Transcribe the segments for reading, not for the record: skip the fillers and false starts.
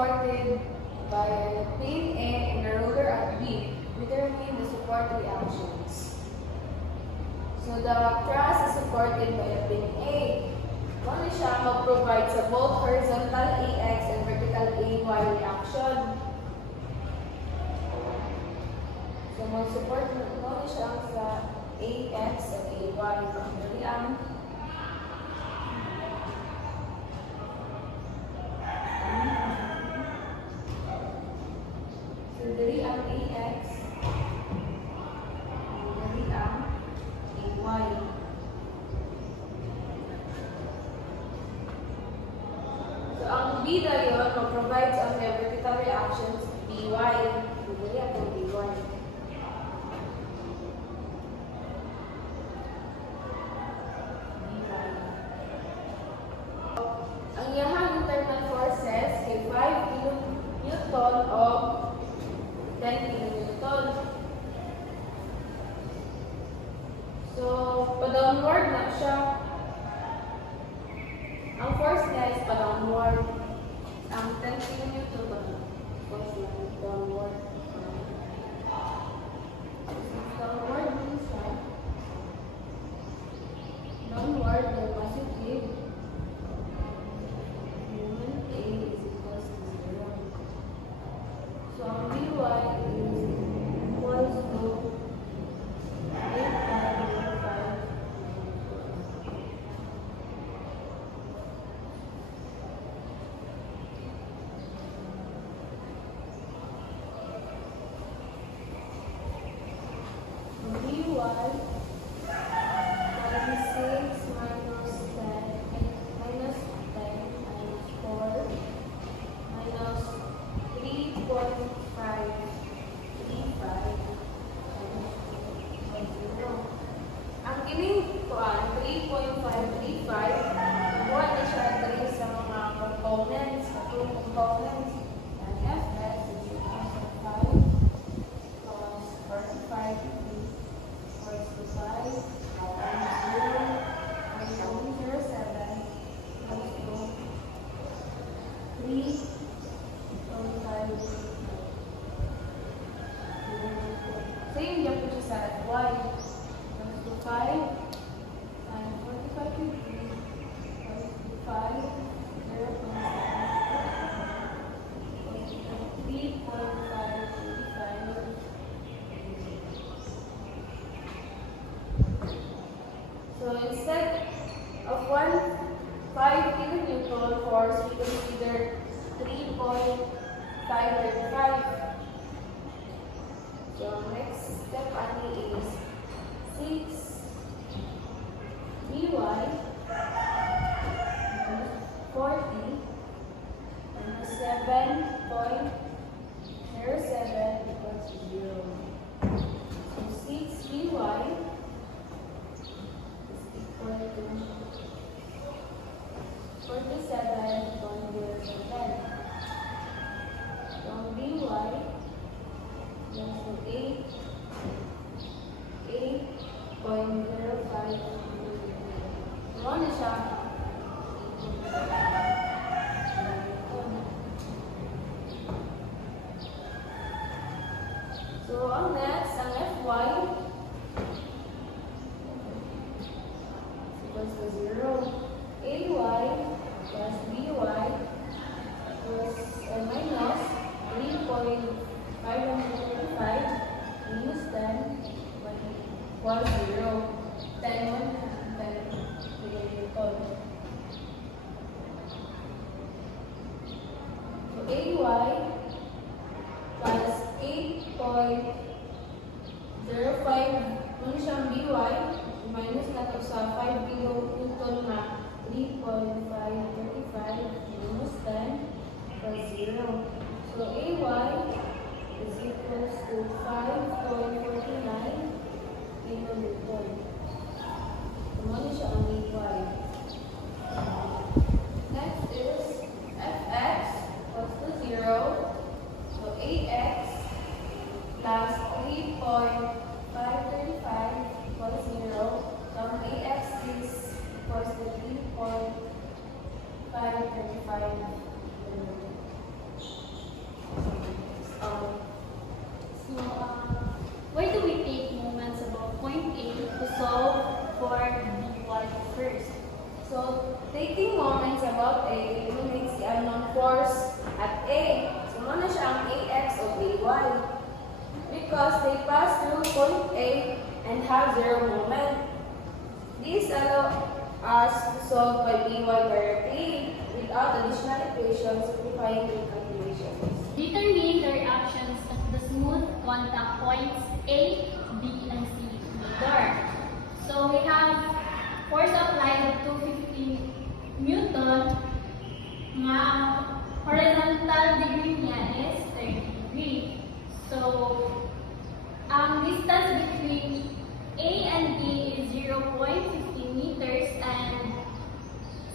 supported by a plane A and a ruler at B, determine the support reactions. So the truss is supported by a plane A. Ano siya mag-provide sa both horizontal AX and vertical AY reaction. So mag-support ano siya sa AX at AY. Dali ang dali ang AX, dali ang AY. So ang B dayon mag-provide ang vertical reactions BY. Dali ang BY. Ang iyahang internal forces ay 5 kilonewton o 10 kilonewton. So, pa-downward na siya. Ang force niya is pa-downward. Ang 10 kilonewton ba? Force niya is downward. Downward din siya. Downward na positive. Moment A is equals to 0. So, ang By is equals to 8.05. By 26 minus 10 minus 10 minus 4 minus 3.535 ang kining kuan 3.535 kuha na siya diri sa mga components, two components. And Fs is equals to 5 plus 45 equals to 5 same yung po siya sa y. Equals to 5 and 45 degrees equals to 5 0.3.5. So instead of 5 kilonewton force, we consider 3.535. So next step is 6 By minus 40 minus 7.07 equals to 0. So 6 By is equal to 47.07. So By so 8.05. Ano na siya? So, ang next, ang Fy equals to 0. Ay plus By plus minus 3.535 minus 10 equals 0. 10 kilonewton. So Ay plus 8.05 nung siyang By minus na to sa 5 kilonewton na 3.535 minus 10 equals 0. So Ay is equals to 5.49 kilonewton. Ano siya ang Ay? Next is Fx equals to 0. So Ax plus 3.535 equals 0. So ang Ax is equals to 3.535. force at A. So, muna siya ang AX of AY. Because they pass through point A and have zero moment. This allows us to solve by BY directly without additional equations simplifying the calculations. Determine the reactions at the smooth contact points A, B, and C meter. So we have force applied of 250 Newton. Nga ang horizontal degree niya is 30 degree. So ang distance between A and B is 0.50 meters and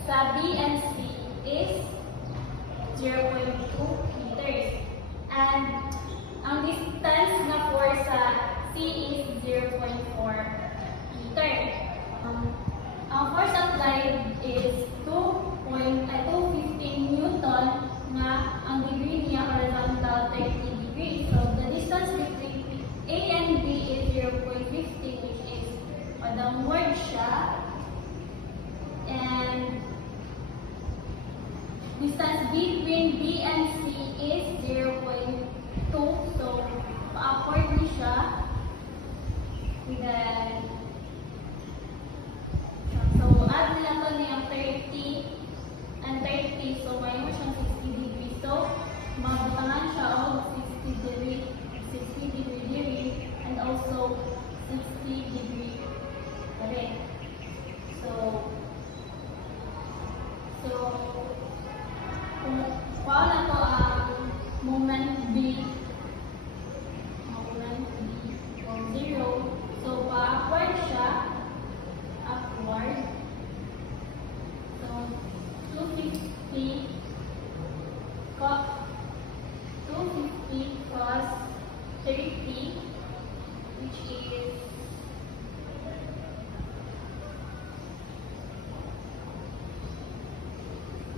sa B and C is 0.2 meters. And ang distance na for sa C is 0.4 meter. Ang force applied is 250 Newton nga ang degree niya horizontal 30 degrees. So the distance between A and B is 0.50 which is downward siya. And distance between B and C is 0.2. So, pa-upward ni siya. Then, so, add nila to niyang 30 and 30. So, mayroon siyang 60 degrees. So, mabutangan siya o 60 degree and also 60 degree rin. So, kung paano na to ang moment B from 0, so pa-upward siya, upward. So, 250 cos 30, which is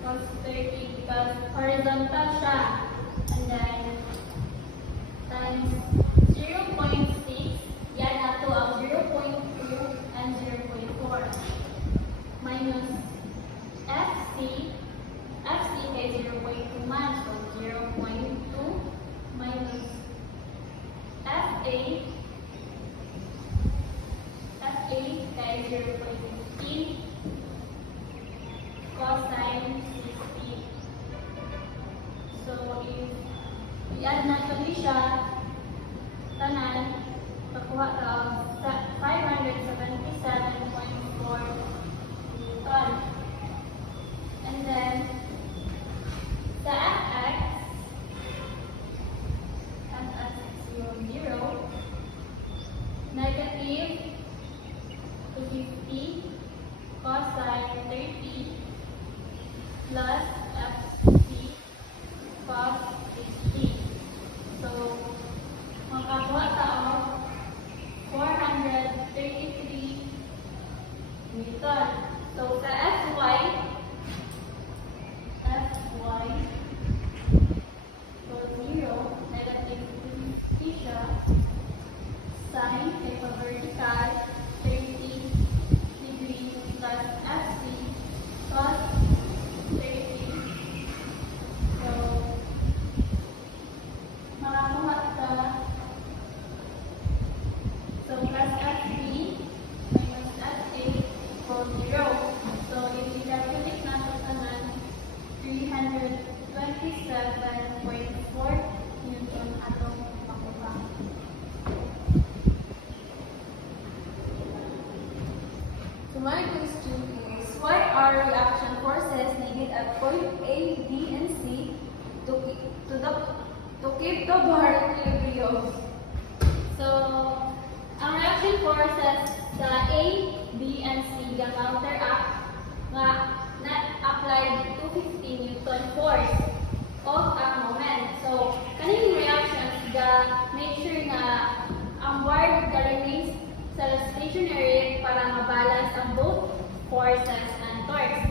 cos 30 because horizontal siya. And then, times 0.6, yan na to ang 0.2 and 0.4. Minus FC kay 0.2 man, so 0.2 minus FA kay 0.15 cosine 60. So, if i-add natin siya, tanan, kakuha ka ang 577.4 Newton. And then, sa FX is 0, negative 250 cosine 30 plus FC cos 60. So, makakuha tayo 433 Newton. So, sa FY so 0, negative 250 siya. Sine kay pa-vertical 30 degrees plus FC cos 30. So, makakuha ka. So, plus FC minus SA equals 0. So, if i-calculate natin tanan, 327.4 Newton atong makuha. So, my question is, why are reaction forces needed at point A, B, and C to keep the bar equilibrium? So, ang reaction forces sa A, B, and C ga counteract nga na-applied 250 Newton force of ang moment. So, kaning reactions ga make sure na ang bar ga remains sa stationary para mabalance ang both forces and torques.